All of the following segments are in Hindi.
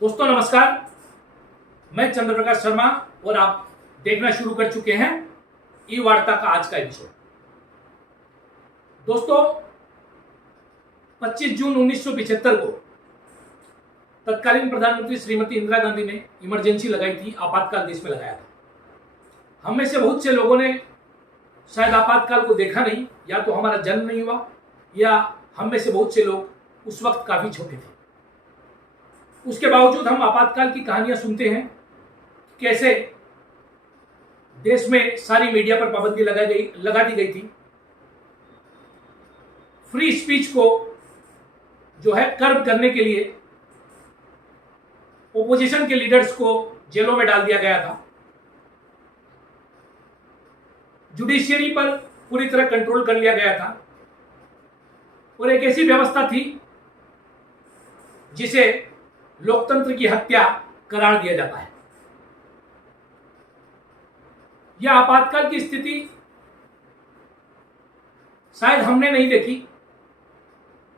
दोस्तों नमस्कार, मैं चंद्रप्रकाश शर्मा और आप देखना शुरू कर चुके हैं ई वार्ता का आज का एपिसोड। दोस्तों 25 जून 1975 को तत्कालीन प्रधानमंत्री श्रीमती इंदिरा गांधी ने इमरजेंसी लगाई थी, आपातकाल देश में लगाया था। हम में से बहुत से लोगों ने शायद आपातकाल को देखा नहीं, या तो हमारा जन्म नहीं हुआ, या हम में से बहुत से लोग उस वक्त काफी छोटे थे। उसके बावजूद हम आपातकाल की कहानियां सुनते हैं, कैसे देश में सारी मीडिया पर पाबंदी लगा दी गई थी। फ्री स्पीच को जो है कर्ब करने के लिए ओपोजिशन के लीडर्स को जेलों में डाल दिया गया था। जुडिशियरी पर पूरी तरह कंट्रोल कर लिया गया था और एक ऐसी व्यवस्था थी जिसे लोकतंत्र की हत्या करार दिया जाता है। यह आपातकाल की स्थिति शायद हमने नहीं देखी,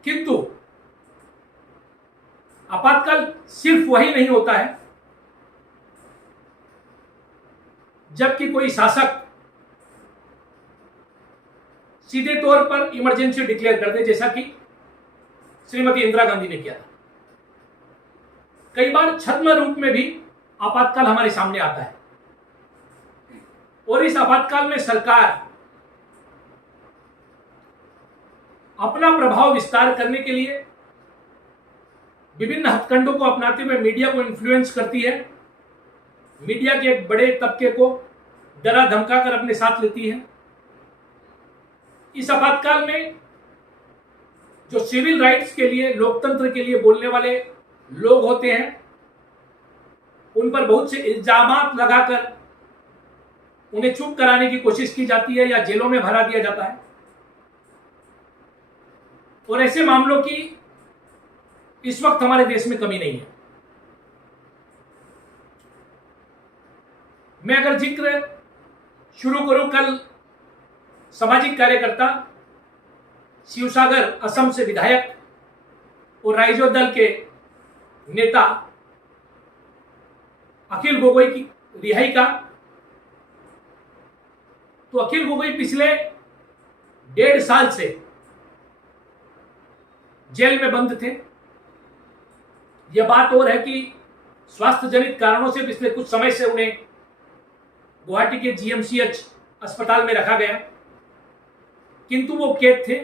किंतु आपातकाल सिर्फ वही नहीं होता है जबकि कोई शासक सीधे तौर पर इमरजेंसी डिक्लेयर कर दे, जैसा कि श्रीमती इंदिरा गांधी ने किया था। कई बार छद्म रूप में भी आपातकाल हमारे सामने आता है और इस आपातकाल में सरकार अपना प्रभाव विस्तार करने के लिए विभिन्न हथकंडों को अपनाते हुए मीडिया को इन्फ्लुएंस करती है। मीडिया के एक बड़े तबके को डरा धमका कर अपने साथ लेती है। इस आपातकाल में जो सिविल राइट्स के लिए, लोकतंत्र के लिए बोलने वाले लोग होते हैं, उन पर बहुत से इल्जामात लगाकर उन्हें चुप कराने की कोशिश की जाती है या जेलों में भरा दिया जाता है। और ऐसे मामलों की इस वक्त हमारे देश में कमी नहीं है। मैं अगर जिक्र शुरू करूं, कल सामाजिक कार्यकर्ता, शिवसागर असम से विधायक और राइजो दल के नेता अखिल गोगोई की रिहाई का, तो अखिल गोगोई पिछले 1.5 साल से जेल में बंद थे। यह बात और है कि स्वास्थ्य जनित कारणों से पिछले कुछ समय से उन्हें गुवाहाटी के जीएमसीएच अस्पताल में रखा गया, किंतु वो कैद थे।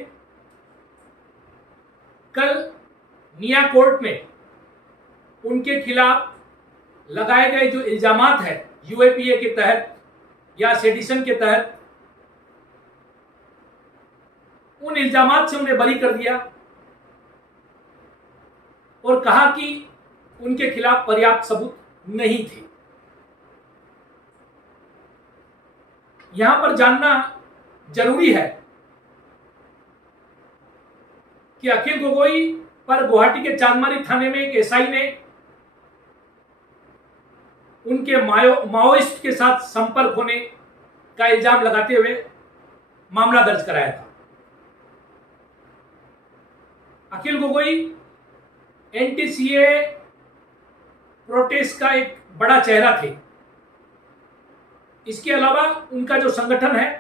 कल निया कोर्ट में उनके खिलाफ लगाए गए जो इल्जामात है यूएपीए के तहत या सेडिशन के तहत, उन इल्जामात से उन्हें बरी कर दिया और कहा कि उनके खिलाफ पर्याप्त सबूत नहीं थे। यहां पर जानना जरूरी है कि अखिल गोगोई पर गुवाहाटी के चांदमारी थाने में एक एसआई ने उनके माओइस्ट के साथ संपर्क होने का इल्जाम लगाते हुए मामला दर्ज कराया था। अखिल गोगोई एनटीसीए प्रोटेस्ट का एक बड़ा चेहरा थे। इसके अलावा उनका जो संगठन है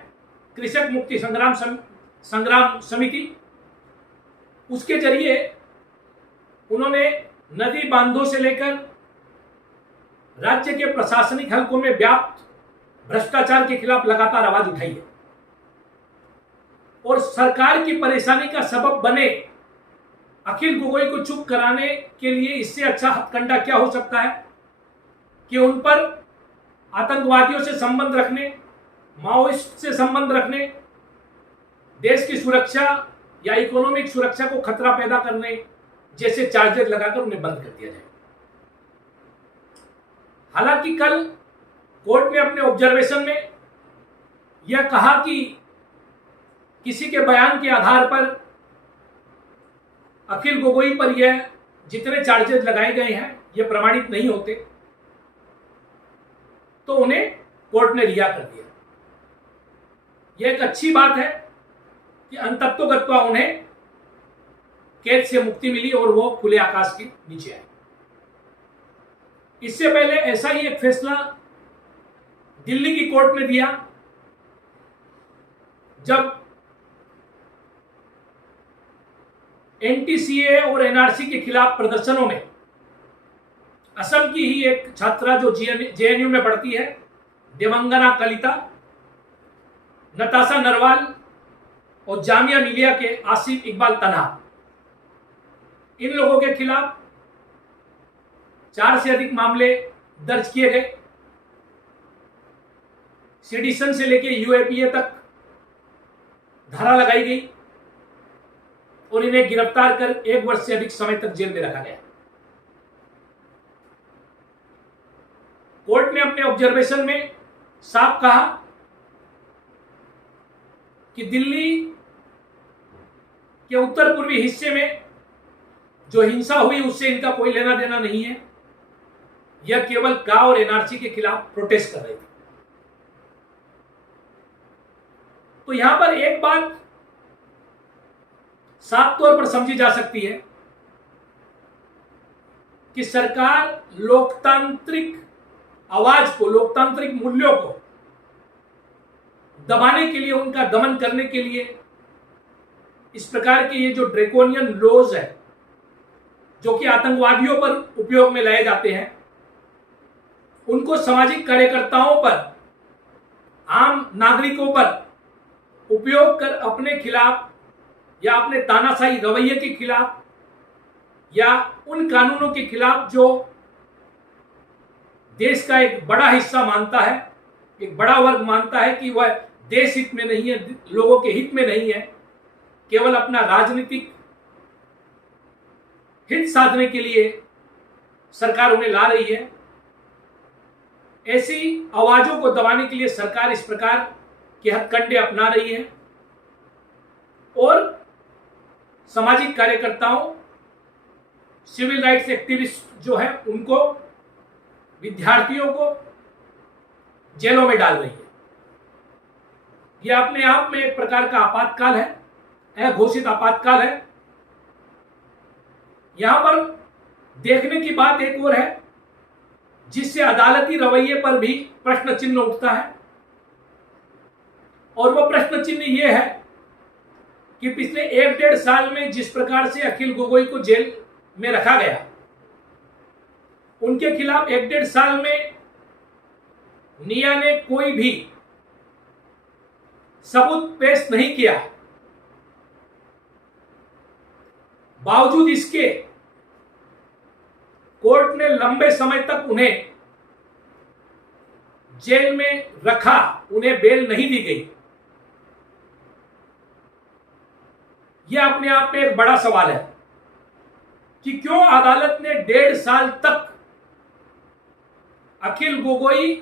कृषक मुक्ति संग्राम समिति, उसके जरिए उन्होंने नदी बांधों से लेकर राज्य के प्रशासनिक हलकों में व्याप्त भ्रष्टाचार के खिलाफ लगातार आवाज उठाई है और सरकार की परेशानी का सबब बने अखिल गोगोई को चुप कराने के लिए इससे अच्छा हथकंडा क्या हो सकता है कि उन पर आतंकवादियों से संबंध रखने, माओइस्ट से संबंध रखने, देश की सुरक्षा या इकोनॉमिक सुरक्षा को खतरा पैदा करने जैसे चार्जेस लगाकर उन्हें बंद कर दिया जाए। हालांकि कल कोर्ट ने अपने ऑब्जर्वेशन में यह कहा कि किसी के बयान के आधार पर अखिल गोगोई पर यह जितने चार्जेस लगाए गए हैं यह प्रमाणित नहीं होते, तो उन्हें कोर्ट ने रिहा कर दिया। यह एक अच्छी बात है कि अंततोगत्वा उन्हें कैद से मुक्ति मिली और वो खुले आकाश के नीचे आए। इससे पहले ऐसा ही एक फैसला दिल्ली की कोर्ट ने दिया जब एनटीसीए और एनआरसी के खिलाफ प्रदर्शनों में असम की ही एक छात्रा जो जेएनयू में पढ़ती है, देवंगना कलिता, नताशा नरवाल और जामिया मिलिया के आसिफ इकबाल तन्हा, इन लोगों के खिलाफ 4 से अधिक मामले दर्ज किए गए। सेडिशन से लेकर यूएपीए तक धारा लगाई गई और इन्हें गिरफ्तार कर 1 वर्ष से अधिक समय तक जेल में रखा गया। कोर्ट ने अपने ऑब्जर्वेशन में साफ कहा कि दिल्ली के उत्तर पूर्वी हिस्से में जो हिंसा हुई उससे इनका कोई लेना देना नहीं है। यह केवल का और एनआरसी के खिलाफ प्रोटेस्ट कर रहे थे। तो यहां पर एक बात साफ तौर पर समझी जा सकती है कि सरकार लोकतांत्रिक आवाज को, लोकतांत्रिक मूल्यों को दबाने के लिए, उनका दमन करने के लिए इस प्रकार के ये जो ड्रैकोनियन लॉज है जो कि आतंकवादियों पर उपयोग में लाए जाते हैं, उनको सामाजिक कार्यकर्ताओं पर, आम नागरिकों पर उपयोग कर अपने खिलाफ या अपने तानाशाही रवैये के खिलाफ या उन कानूनों के खिलाफ जो देश का एक बड़ा हिस्सा मानता है, एक बड़ा वर्ग मानता है कि वह देश हित में नहीं है, लोगों के हित में नहीं है, केवल अपना राजनीतिक हित साधने के लिए सरकार उन्हें ला रही है। ऐसी आवाजों को दबाने के लिए सरकार इस प्रकार के हथकंडे अपना रही है और सामाजिक कार्यकर्ताओं, सिविल राइट्स एक्टिविस्ट जो है उनको, विद्यार्थियों को जेलों में डाल रही है। यह अपने आप में एक प्रकार का आपातकाल है, अघोषित आपातकाल है। यहां पर देखने की बात एक और है जिससे अदालती रवैये पर भी प्रश्न चिन्ह उठता है, और वह प्रश्न चिन्ह यह है कि पिछले 1-1.5 साल में जिस प्रकार से अखिल गोगोई को जेल में रखा गया, उनके खिलाफ 1-1.5 साल में निया ने कोई भी सबूत पेश नहीं किया। बावजूद इसके कोर्ट ने लंबे समय तक उन्हें जेल में रखा, उन्हें बेल नहीं दी गई। यह अपने आप में एक बड़ा सवाल है कि क्यों अदालत ने 1.5 साल तक अखिल गोगोई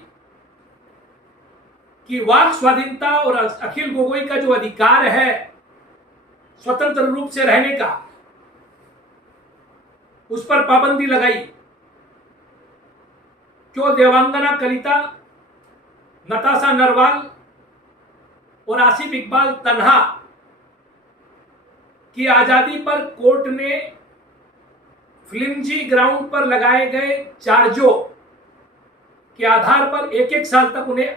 की वाक स्वाधीनता और अखिल गोगोई का जो अधिकार है स्वतंत्र रूप से रहने का, उस पर पाबंदी लगाई। क्यों देवांगना कलिता, नताशा नरवाल और आसिफ इकबाल तन्हा की आजादी पर कोर्ट ने फ्लिमजी ग्राउंड पर लगाए गए चार्जों के आधार पर 1-1 साल तक उन्हें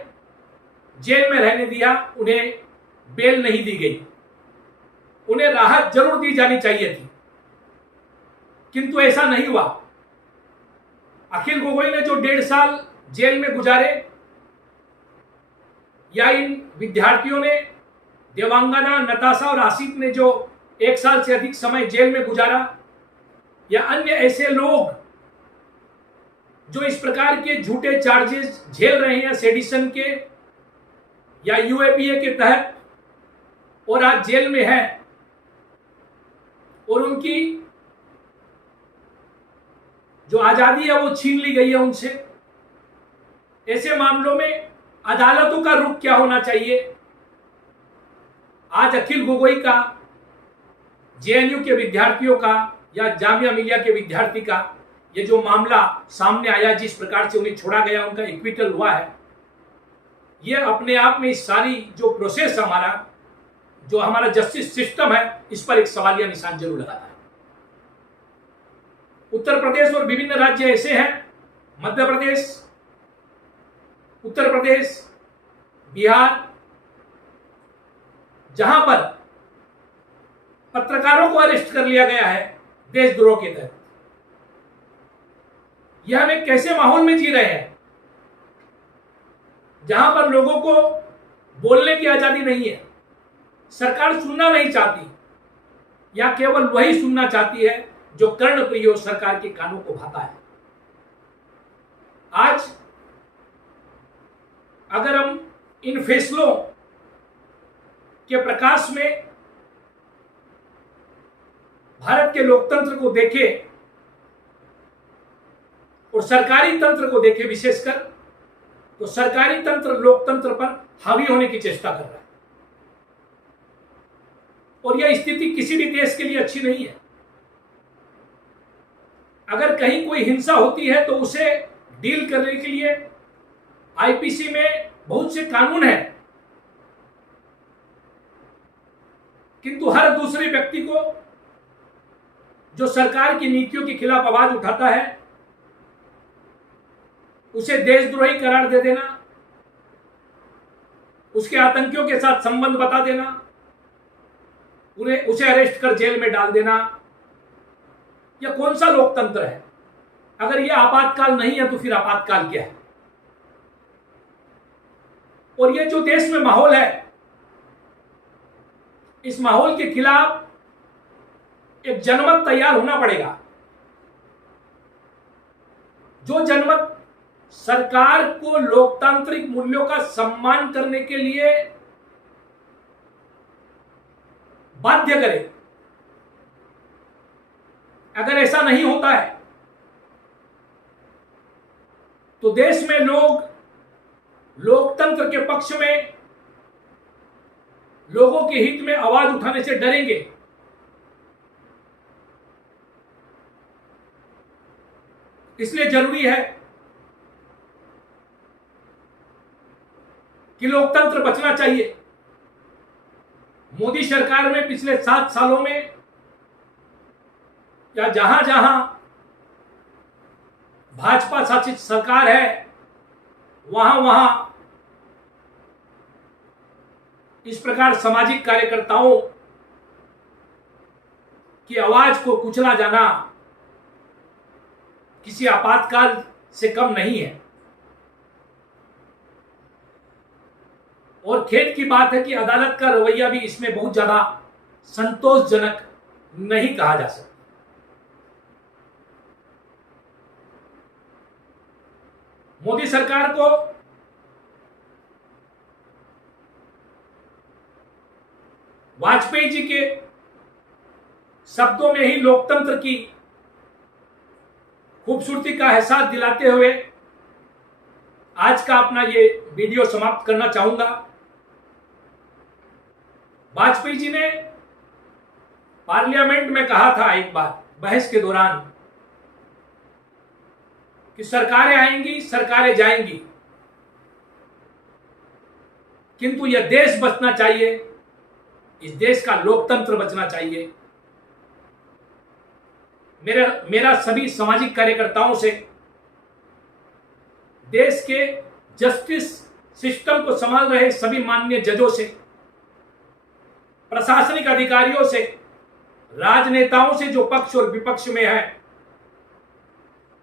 जेल में रहने दिया, उन्हें बेल नहीं दी गई। उन्हें राहत जरूर दी जानी चाहिए थी, किंतु ऐसा नहीं हुआ। अखिल गोगोई ने जो 1.5 साल जेल में गुजारे, या इन विद्यार्थियों ने, देवांगना, नताशा और आसिफ ने जो 1 साल से अधिक समय जेल में गुजारा, या अन्य ऐसे लोग जो इस प्रकार के झूठे चार्जेस झेल रहे हैं सेडिशन के या यूएपीए के तहत और आज जेल में है, और उनकी जो आजादी है वो छीन ली गई है उनसे। ऐसे मामलों में अदालतों का रुख क्या होना चाहिए? आज अखिल गोगोई का, जेएनयू के विद्यार्थियों का या जामिया मिलिया के विद्यार्थी का ये जो मामला सामने आया, जिस प्रकार से उन्हें छोड़ा गया, उनका एक्विटल हुआ है, ये अपने आप में इस सारी जो प्रोसेस जो हमारा जस्टिस सिस्टम है, इस पर एक सवालिया निशान जरूर लगाता है। उत्तर प्रदेश और विभिन्न राज्य ऐसे हैं मध्य प्रदेश, उत्तर प्रदेश, बिहार, जहां पर पत्रकारों को अरेस्ट कर लिया गया है देशद्रोह के तहत, यह हम एक कैसे माहौल में जी रहे हैं जहां पर लोगों को बोलने की आजादी नहीं है, सरकार सुनना नहीं चाहती या केवल वही सुनना चाहती है जो कर्णप्रिय सरकार के कानों को भाता है। आज अगर हम इन फैसलों के प्रकाश में भारत के लोकतंत्र को देखें और सरकारी तंत्र को देखें विशेषकर, तो सरकारी तंत्र लोकतंत्र पर हावी होने की चेष्टा कर रहा है और यह स्थिति किसी भी देश के लिए अच्छी नहीं है। अगर कहीं कोई हिंसा होती है तो उसे डील करने के लिए आईपीसी में बहुत से कानून हैं, किंतु हर दूसरे व्यक्ति को जो सरकार की नीतियों के खिलाफ आवाज उठाता है उसे देशद्रोही करार दे देना, उसके आतंकियों के साथ संबंध बता देना, उसे अरेस्ट कर जेल में डाल देना, यह कौन सा लोकतंत्र है? अगर यह आपातकाल नहीं है तो फिर आपातकाल क्या है? और यह जो देश में माहौल है, इस माहौल के खिलाफ एक जनमत तैयार होना पड़ेगा। जो जनमत सरकार को लोकतांत्रिक मूल्यों का सम्मान करने के लिए बाध्य करे। अगर ऐसा नहीं होता है तो देश में लोग लोकतंत्र के पक्ष में, लोगों के हित में आवाज उठाने से डरेंगे। इसलिए जरूरी है कि लोकतंत्र बचना चाहिए। मोदी सरकार में पिछले 7 सालों में या जहां जहां भाजपा शासित सरकार है वहां वहां इस प्रकार सामाजिक कार्यकर्ताओं की आवाज को कुचला जाना किसी आपातकाल से कम नहीं है। और खेद की बात है कि अदालत का रवैया भी इसमें बहुत ज्यादा संतोषजनक नहीं कहा जा सकता। मोदी सरकार को वाजपेयी जी के शब्दों में ही लोकतंत्र की खूबसूरती का एहसास दिलाते हुए आज का अपना ये वीडियो समाप्त करना चाहूंगा। वाजपेयी जी ने पार्लियामेंट में कहा था एक बार बहस के दौरान कि सरकारें आएंगी, सरकारें जाएंगी, किंतु यह देश बचना चाहिए, इस देश का लोकतंत्र बचना चाहिए। मेरा सभी सामाजिक कार्यकर्ताओं से, देश के जस्टिस सिस्टम को संभाल रहे सभी माननीय जजों से, प्रशासनिक अधिकारियों से, राजनेताओं से जो पक्ष और विपक्ष में है,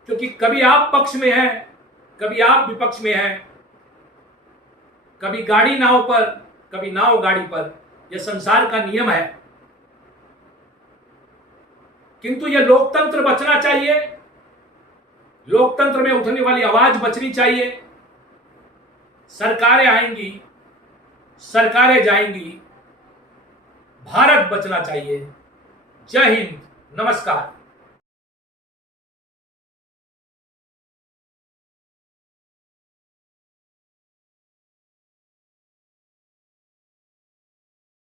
क्योंकि कभी आप पक्ष में हैं, कभी आप विपक्ष में हैं, कभी गाड़ी नाव पर, कभी नाव गाड़ी पर, यह संसार का नियम है। किंतु यह लोकतंत्र बचना चाहिए, लोकतंत्र में उठने वाली आवाज बचनी चाहिए। सरकारें आएंगी, सरकारें जाएंगी, भारत बचना चाहिए। जय हिंद, नमस्कार।